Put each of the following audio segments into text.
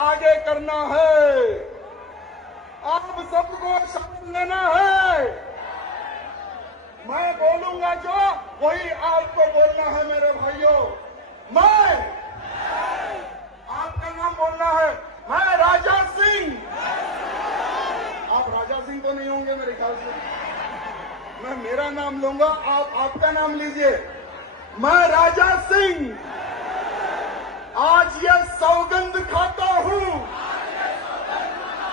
आगे करना है। आप सबको शपथ लेना है। मैं बोलूंगा जो वही आपको बोलना है मेरे भाइयों। मैं आपका नाम बोलना है। मैं राजा सिंह। आप राजा सिंह तो नहीं होंगे मेरे ख्याल से। मैं मेरा नाम लूंगा, आप आपका नाम लीजिए। मैं राजा सिंह आज यह सौगंध खाता हूं,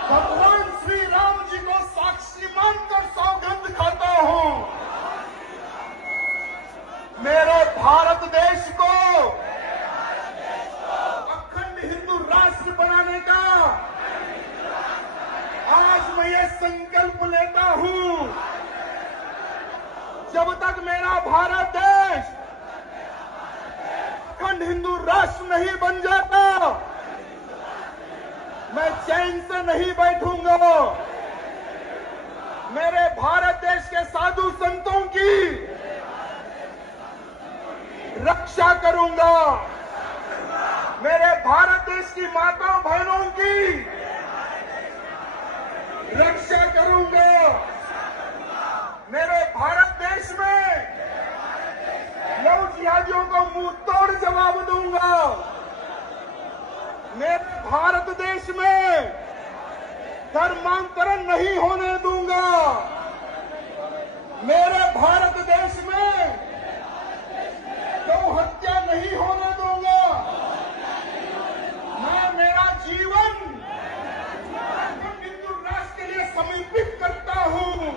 भगवान श्री राम जी को साक्षी मानकर सौगंध खाता हूं। मेरे भारत देश को अखंड हिंदू राष्ट्र बनाने का आज मैं ये संकल्प लेता हूं। जब तक मेरा भारत देश अखंड हिंदू राष्ट्र नहीं बन जाता, मैं चैन से नहीं बैठूंगा। मेरे भारत देश के साधु संतों की रक्षा करूंगा। मेरे भारत देश की माताओं बहनों की रक्षा करूंगा। मेरे भारत देश में लव जिहादियों को मुंह तोड़ जवाब दूंगा। मेरे भारत देश में धर्मांतरण नहीं होने दूंगा। मेरे भारत देश में गौ हत्या नहीं होने दूंगा। मैं मेरा जीवन हिंदू राष्ट्र के लिए समर्पित करता हूं।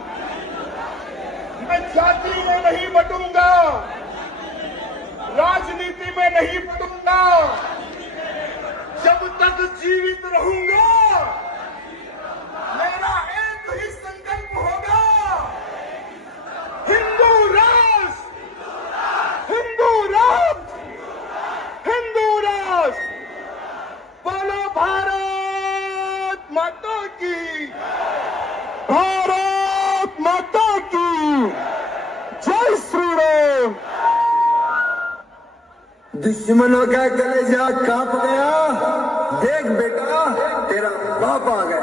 मैं जाति में नहीं बटूंगा, राजनीति में नहीं बटूंगा। जब तक जीवित रहूंगा मेरा एक ही संकल्प होगा, हिंदू राष्ट्र, हिंदू राष्ट्र, हिंदू राष्ट्र। बोलो भारत माता की, भारत माता की जय श्री राम। दुश्मनों का कलेजा कांप गया, देख बेटा तेरा बाप आ गया।